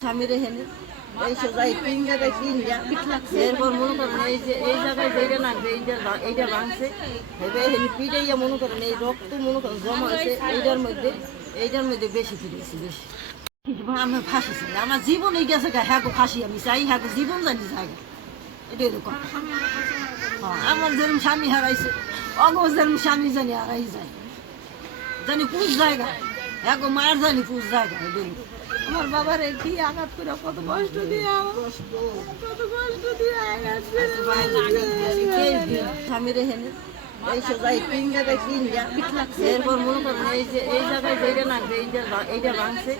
স্বামীরে হেনে এই সোজাই তিন জায়গায় তিন এরপর মনে করেন এই যে এই জায়গায় যেটা না এইটা এইটা ভাঙছে এবার হেনি পিটাইয়া মনে করেন এই রক্ত মনে করেন জমা হয়েছে এইটার মধ্যে এইটার মধ্যে বেশি ফিরেছি বেশি। আমি ফাঁসি আমার জীবন এই গেছে গা হ্যাঁ ফাঁসি আমি চাই হ্যাঁ জীবন জানি চাই এটা এরকম হ্যাঁ, আমার যেরকম স্বামী হারাইছে অগো যেরকম স্বামী জানি হারাই যায়। জানি পুষ জায়গা হ্যাঁ গো মায়ের জানি পুষ জায়গা আমার বাবার কি আঘাত করে কত কষ্ট দিয়ে কত কষ্ট দিয়ে করে স্বামীরে হেনে এই সোজাই তিন জায়গায় তিন যা এরপর মনে করেন এই যে এই জায়গায় যেটা এইটা এইটা ভাঙছে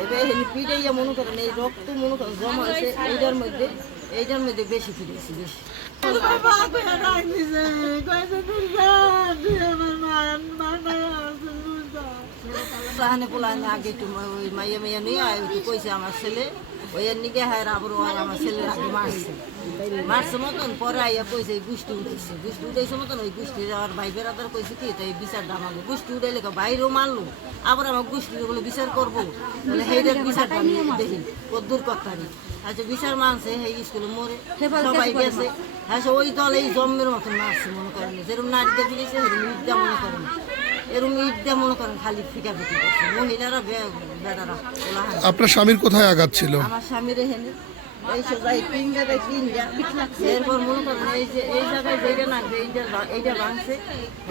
এবার হেনি পিটাইয়া মনে করেন এই রক্ত মনে করেন জমা হয়েছে এইটার মধ্যে এইটার মধ্যে বেশি ফিরেছি বেশি। বাবা কইয়া ডাক দিছে কইছে তোর জান তুই আমার মা মা না আছে বুঝা প্লানে পোলানে আগে একটু ওই মাইয়া মাইয়া নিয়ে আয় একটু কইছে আমার ছেলে। ওই এর নিকে হ্যাঁ আবার আর আমার ছেলের আগে মারছে। মারছে মতন পরে আইয়া কইছে গুষ্টি উঠেছে গুষ্টি উঠেছে মতন ওই গুষ্টি আমার ভাই বেড়াদার কইছে কি তাই বিচারটা আমাকে। গুষ্টি উঠাইলে বাইরেও মারলো। আবার আমার গুষ্টির বলে বিচার করব। তাহলে সেইটার বিচারটা আমি দেখি কদ্দুর কর্তারি আচ্ছা বিচার মানছে এই স্কুলে মরে সবাই গেছে হ্যাঁ ওই দল এই জন্মের মতন মারছে মনে করেন। যেরকম নারীতে ফিরেছে সেরকম মনে করেন। এরকম ইটটা মনে করেন খালি ফিকা ফিকি করছে। মহিলারা। আপনার স্বামীর কোথায় আঘাত ছিল? আমার স্বামীরে হেনে এই তিন জায়গায় তিন এরপর মনে করেন এই যে এই জায়গায় যেটা না এইটা এইটা ভাঙছে।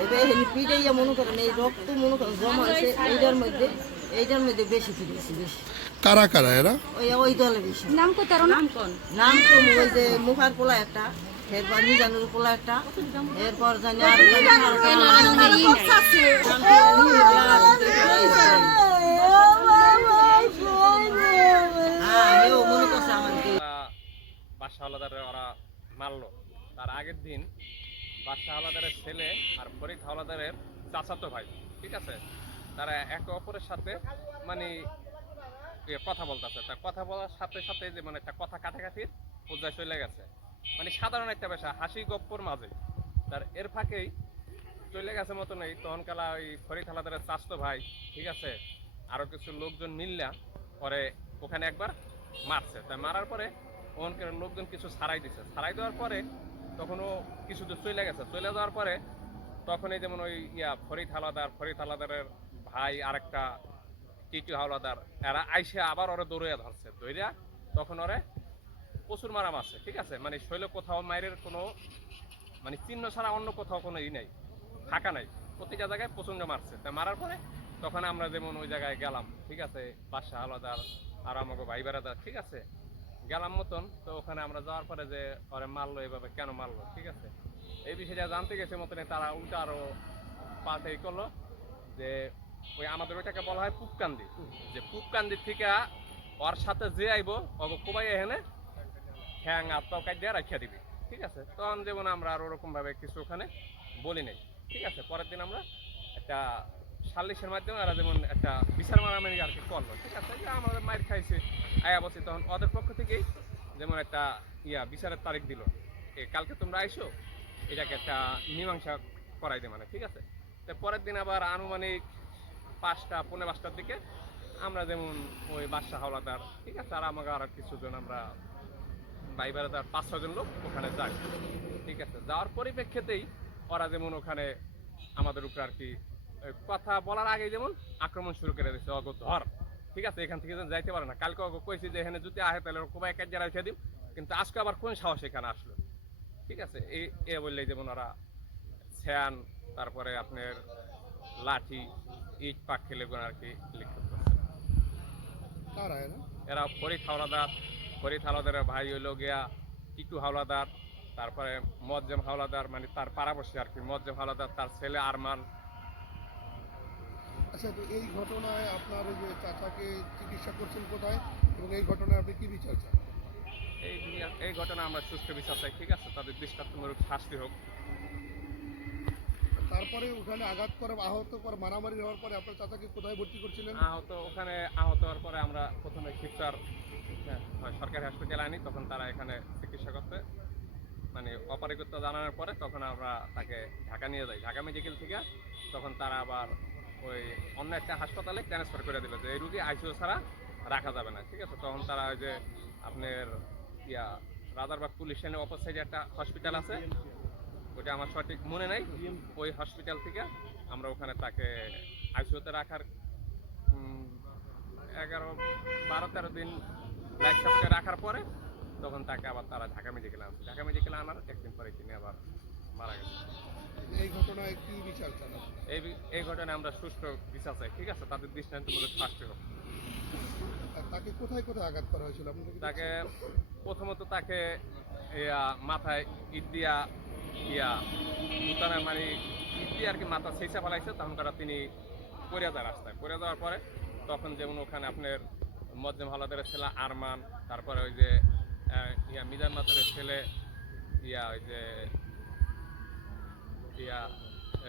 এবার হেনি পিটাইয়া মনে করেন এই রক্ত মনে করেন জমা হয়েছে। এইটার মধ্যে এইটার মধ্যে বেশি ফিরেছি বেশি। কারা কারা এরা? ওই ওই দলে বেশি। নাম কো তার নাম কোন? নাম তো ওই যে মুখার পোলা একটা। এরপর জানি আর হ্যাঁ বাদশাহ হাওলাদারের ওরা মারলো। তার আগের দিন বাদশাহ হাওলাদারের ছেলে আর ফরিদ হাওলাদারের চাচাতো ভাই, ঠিক আছে? তারা একে অপরের সাথে মানে কথা বলতেছে। তা কথা বলার সাথে সাথে যে মানে একটা কথা কাটাকাটির পর্যায়ে চলে গেছে। মানে সাধারণ একটা পেশা, হাসি গপ্পর মাঝে। তার এর ফাঁকেই চলে গেছে মতো নেই। তখন কালা ওই ফরিদ হাওলাদারের চাচতো ভাই, ঠিক আছে? আরও কিছু লোকজন মিললা, পরে ওখানে একবার মারছে। তাই মারার পরে ওখানকার লোকজন কিছু ছাড়াই দিছে। ছাড়াই দেওয়ার পরে তখনও কিছু দূর চলে গেছে। চলে যাওয়ার পরে তখন এই যেমন ওই ইয়া ফরিদ হালাদার ফরিদ হালাদারের ভাই আরেকটা টিটু হাওলাদার, এরা আইসে আবার ওরে দৌড়িয়া ধরছে। দৌড়িয়া তখন ওরে প্রচুর মারা মারছে ঠিক আছে? মানে শৈল কোথাও মায়ের কোনো মানে চিহ্ন ছাড়া অন্য কোথাও কোনো ই নাই, ফাঁকা নাই। প্রতিটা জায়গায় প্রচণ্ড মারছে। তা মারার পরে তখন আমরা যেমন ওই জায়গায় গেলাম, ঠিক আছে? বাদশাহ আলাদার, আর আমাকে ভাই বেড়াদার, ঠিক আছে? গেলাম মতন, তো ওখানে আমরা যাওয়ার পরে যে ওরে মারলো, এভাবে কেন মারলো, ঠিক আছে? এই বিষয়টা জানতে গেছে মতনে তারা উল্টা আরও পাল্টাই করল যে ওই আমাদের ওইটাকে বলা হয় পুপকান্দি যে পুপকান্দি থেকে ওর সাথে যে আইবো ওকে কোবাই এখানে হ্যাং আত্মাও কাটিয়ে রাখিয়া দিবি, ঠিক আছে? তখন যেমন আমরা আর ওরকম ভাবে কিছু ওখানে বলি নাই, ঠিক আছে? পরের দিন আমরা একটা সাল্লিশের মাধ্যমে ওরা যেমন একটা বিচার মারামারি আর কি করল, ঠিক আছে? যে আমাদের মায়ের খাইছে, আয়া বসে তখন ওদের পক্ষ থেকেই যেমন একটা ইয়া বিচারের তারিখ দিল, এ কালকে তোমরা আইসো, এটাকে একটা মীমাংসা করাই দে মানে ঠিক আছে? তো পরের দিন আবার আনুমানিক পাঁচটা, পৌনে পাঁচটার দিকে আমরা যেমন ওই বাদশাহ হাওলাদার, ঠিক আছে? আর আমাকে আর কিছুজন আমরা বাইবারে তার পাঁচ ছজন লোক ওখানে যায়। ঠিক আছে? যাওয়ার পরিপ্রেক্ষিতেই ওরা যেমন ওখানে আমাদের উপরে আর কি কথা বলার আগে যেমন আক্রমণ শুরু করে দিচ্ছে অগো ধর। ঠিক আছে? এখান থেকে যেন যাইতে পারে না। কালকে অগো কইছি যে এখানে যদি আহে তাহলে কোবাই কাজ যারা উঠে দিম। কিন্তু আজকে আবার কোন সাহস এখানে আসলো? ঠিক আছে? এই এ বললেই যেমন ওরা ছ্যান তারপরে আপনার লাঠি ইট পাক খেলে আর কি লিখতে এরা? ফরিদ হাওলাদার ফরিদ হাওলাদারের ভাই হইল গিয়া টিটু হাওলাদার তারপরে মজ্জেম হাওলাদার মানে তার পাড়াবসী আর কি মজ্জেম হাওলাদার তার ছেলে আরমান। আচ্ছা তো এই ঘটনায় আপনার ওই যে চাচাকে চিকিৎসা করছেন কোথায় এবং এই ঘটনায় আপনি কি বিচার চান? এই এই ঘটনা আমরা সুস্থ বিচার চাই ঠিক আছে? তাদের দৃষ্টান্তমূলক শাস্তি হোক। তারপরে ওখানে আঘাত করে আহত করে মারামারি হওয়ার পরে আপনার চাচাকে কোথায় ভর্তি করছিলেন? আহত ওখানে আহত হওয়ার পরে আমরা প্রথমে শিবচার হ্যাঁ, সরকারি হসপিটালে আনি তখন তারা এখানে চিকিৎসা করতে। মানে অপারেগত্য জানানোর পরে তখন আমরা তাকে ঢাকা নিয়ে যাই। ঢাকা মেডিকেল থেকে তখন তারা আবার ওই অন্য একটা হাসপাতালে ট্রান্সফার করে দিল যে এই রুগী আইসিইউ ছাড়া রাখা যাবে না। ঠিক আছে? তখন তারা ওই যে আপনার ইয়া রাজারবাগ পুলিশ স্টেশনের অপর সাইডে একটা হসপিটাল আছে। ওটা আমার সঠিক মনে নাই। ওই হসপিটাল থেকে আমরা ওখানে তাকে আইসিউতে রাখার এগারো বারো তেরো দিন লাইফ সাপোর্টে রাখার পরে তখন তাকে আবার তারা ঢাকা মেডিকেলে আনছে। ঢাকা মেডিকেলে আনার একদিন পরে তিনি আবার মারা গেছে এই ঘটনায় কি বিচার এই এই ঘটনায় আমরা সুষ্ঠু বিচার চাই ঠিক আছে? তাদের দৃষ্টান্তমূলক শাস্তি হোক। তাকে কোথায় কোথায় আঘাত করা হয়েছিল? তাকে প্রথমত তাকে মাথায় ইট দিয়া ইয়া উত্তানে মানে ইট আর কি মাথা সেইসা ফেলাইছে, তখন তারা তিনি পড়ে যায় রাস্তায়। পড়ে যাওয়ার পরে তখন যেমন ওখানে আপনার মজ্জেম হালাদের ছেলে আরমান, তারপরে ওই যে ইয়া মিজান মাতের ছেলে, ইয়া ওই যে, ইয়া,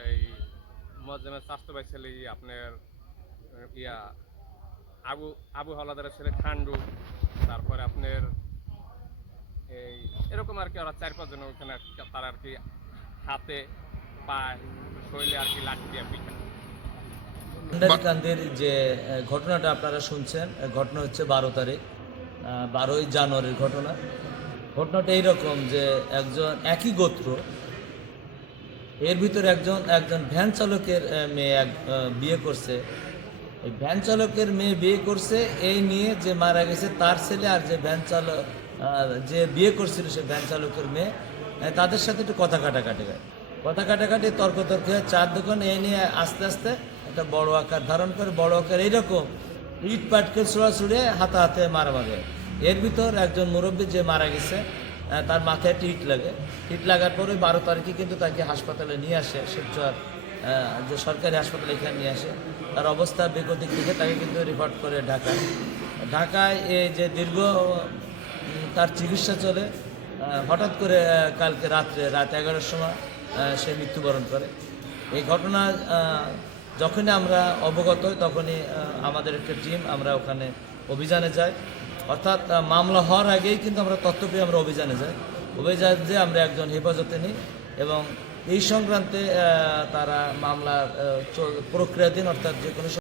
এই মজ্জেমের স্বাস্থ্য ভাই ছেলে আপনার, ইয়া আবু আবু হাওলাদারের ছেলে ঠান্ডু তারপরে আপনার এই এরকম আর কি ওরা চার পাঁচজন ওখানে আর কি, তারা আর কি হাতে পায়ে শরীরে আর কি লাঠি দিয়ে পিঠা। কান্দের যে ঘটনাটা আপনারা শুনছেন ঘটনা হচ্ছে বারো তারিখ বারোই জানুয়ারির ঘটনা। ঘটনাটা এইরকম যে একজন, একই গোত্র, এর ভিতরে একজন একজন ভ্যান চালকের মেয়ে এক বিয়ে করছে। ভ্যান চালকের মেয়ে বিয়ে করছে, এই নিয়ে যে মারা গেছে, তার ছেলে আর যে ভ্যান চালক যে বিয়ে করছিল সে ভ্যান চালকের মেয়ে তাদের সাথে একটু কথা কাটাকাটি হয়। কথা কাটাকাটি, তর্ক তর্ক হয়ে চার দোকান এই নিয়ে আস্তে আস্তে একটা বড় আকার ধারণ করে, বড় আকার এইরকম ইট পাটকে ছোড়া ছুড়ে হাতে হাতে মারামারি হয়। এর ভিতর একজন মুরব্বী যে মারা গেছে তার মাথায় একটা ইট লাগে। ইট লাগার পরে বারো তারিখে কিন্তু তাকে হাসপাতালে নিয়ে আসে শিবচর যে সরকারি হাসপাতালে এখানে নিয়ে আসে। তার অবস্থা বেগতিক দেখে তাকে কিন্তু রিপোর্ট করে ঢাকায়। ঢাকায় এই যে দীর্ঘ তার চিকিৎসা চলে। হঠাৎ করে কালকে রাত্রে, রাত এগারোটার সময় সে মৃত্যুবরণ করে। এই ঘটনা যখনই আমরা অবগত তখনই আমাদের একটা টিম আমরা ওখানে অভিযানে যাই। অর্থাৎ মামলা হওয়ার আগেই কিন্তু আমরা তথ্য পেয়ে আমরা অভিযানে যাই। অভিযান যে আমরা একজন হেফাজতে নিই এবং এই সংক্রান্তে তারা মামলার প্রক্রিয়াধীন অর্থাৎ যে কোনো